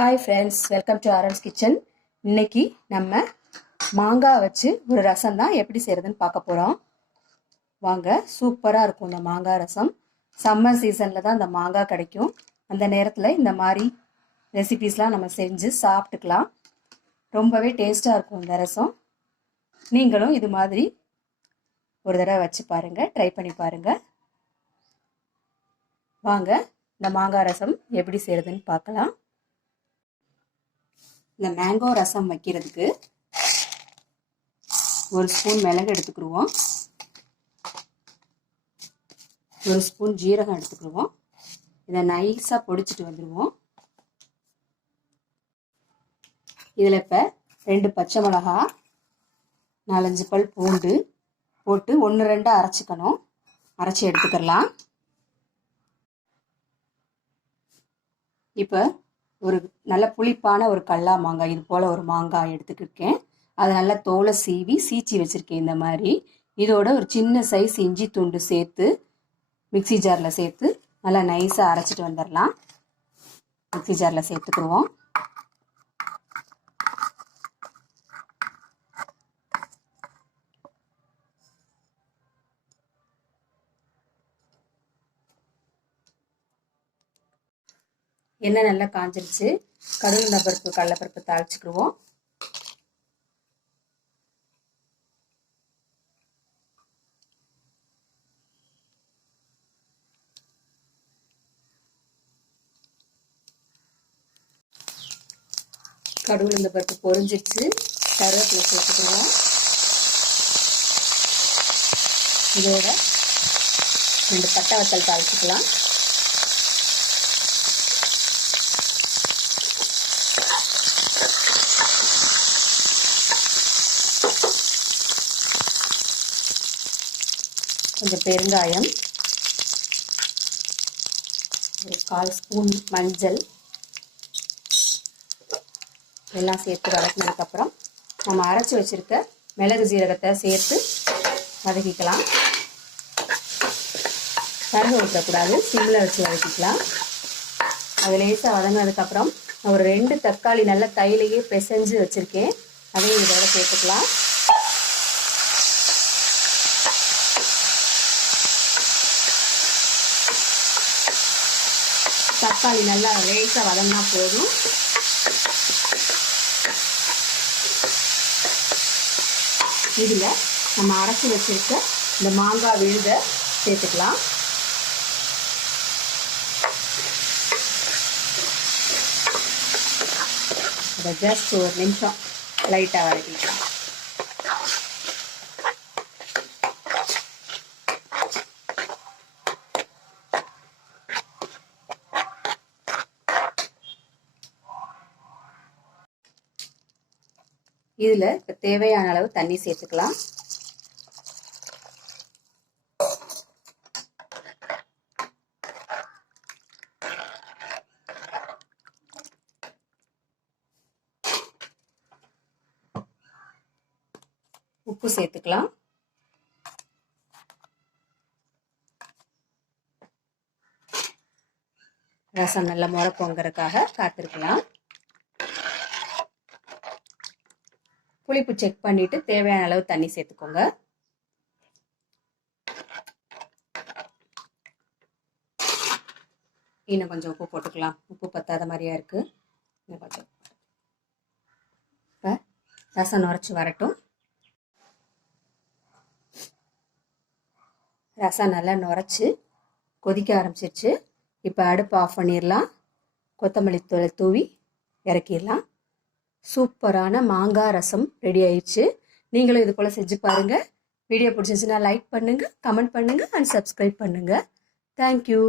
Hi friends, welcome to Aaron's kitchen. இன்னைக்கு நம்ம மாங்காய் வச்சு ஒரு ரசம் தான் எப்படி செய்கிறதுன்னு பார்க்க போகிறோம். வாங்க, சூப்பராக இருக்கும் இந்த மாங்காய் ரசம். சம்மர் சீசனில் தான் இந்த மாங்காய் கிடைக்கும். அந்த நேரத்தில் இந்த மாதிரி ரெசிபீஸ்லாம் நம்ம செஞ்சு சாப்பிட்டுக்கலாம். ரொம்பவே டேஸ்ட்டாக இருக்கும் இந்த ரசம். நீங்களும் இது மாதிரி ஒரு தடவை வச்சு பாருங்கள், ட்ரை பண்ணி பாருங்கள். வாங்க, இந்த மாங்காய் ரசம் எப்படி செய்கிறதுன்னு பார்க்கலாம். இந்த மேங்கோ ரசம் வைக்கிறதுக்கு ஒரு ஸ்பூன் மிளகு எடுத்துக்கிடுவோம், ஒரு ஸ்பூன் ஜீரகம் எடுத்துக்கிடுவோம். இதை நைஸாக பொடிச்சிட்டு வந்துடுவோம். இதில் இப்போ 2 பச்சை மிளகா, 4-5 பல் பூண்டு போட்டு 1-2 அரைச்சிக்கணும். அரைச்சி எடுத்துக்கலாம். இப்போ ஒரு நல்ல புளிப்பான ஒரு கல்லா மாங்காய், இது போல் ஒரு மாங்காய் எடுத்துக்கிருக்கேன். அதை நல்லா தோலை சீச்சி வச்சுருக்கேன் இந்த மாதிரி. இதோட ஒரு சின்ன சைஸ் இஞ்சி துண்டு சேர்த்து மிக்சி ஜாரில் சேர்த்து நல்லா நைஸாக அரைச்சிட்டு வந்துடலாம். மிக்சி ஜாரில் சேர்த்துக்குருவோம். எண்ணெய் நல்லா காஞ்சிருச்சு. கடுகு பருப்பு, கடலைப்பருப்பு தாளிச்சுக்கிடுவோம். கடுகு பருப்பு பொரிஞ்சிருச்சு. கருவேப்பிலை சேர்த்துக்கிடுவோம். இதோட 2 பட்டை வத்தல் தாளிச்சுக்கலாம். கொஞ்சம் பெருங்காயம், ஒரு 1/4 ஸ்பூன் மஞ்சள் எல்லாம் சேர்த்து வதக்கினதுக்கப்புறம் நம்ம அரைச்சி வச்சுருக்க மிளகு ஜீரகத்தை சேர்த்து வதக்கிக்கலாம். கருக ஊற்றக்கூடாது, சிம்மில் வச்சு வதக்கிக்கலாம். அது லேசாக வதங்கினதுக்கப்புறம் நான் ஒரு 2 தக்காளி நல்லா கையிலேயே பிசைஞ்சு வச்சுருக்கேன். அதையும் இதோட சேர்த்துக்கலாம். தக்காளி நல்லா லேசாக வதங்கினா போதும். இதில் நம்ம அரைச்சி வச்சிருக்க இந்த மாங்காய் விழுதை சேர்த்துக்கலாம். அதை ஜஸ்ட் ஒரு நிமிஷம் லைட்டாக வதக்கிக்கலாம். இதில் இப்போ தேவையான அளவு தண்ணி சேர்த்துக்கலாம். உப்பு சேர்த்துக்கலாம். ரசம் நல்லா முறை பொங்கறதுக்காக காத்திருக்கலாம். புளிப்பு செக் பண்ணிட்டு தேவையான அளவு தண்ணி சேர்த்துக்கோங்க. இன்னும் கொஞ்சம் உப்பு போட்டுக்கலாம். உப்பு பத்தாத மாதிரியா இருக்கு. இன்னும் கொஞ்சம். இப்போ ரசம் நுரைச்சி வரட்டும். ரசம் நல்லா நுரைச்சி கொதிக்க ஆரம்பிச்சிருச்சு. இப்போ அடுப்பு ஆஃப் பண்ணிடலாம். கொத்தமல்லி தூளை தூவி இறக்கிடலாம். சூப்பரான மாங்காய் ரசம் ரெடி ஆயிடுச்சு. நீங்களும் இது போல் செஞ்சு பாருங்கள். வீடியோ பிடிச்சிருச்சுன்னா லைக் பண்ணுங்கள், கமெண்ட் பண்ணுங்கள் அண்ட் சப்ஸ்கிரைப் பண்ணுங்கள். தேங்க்யூ.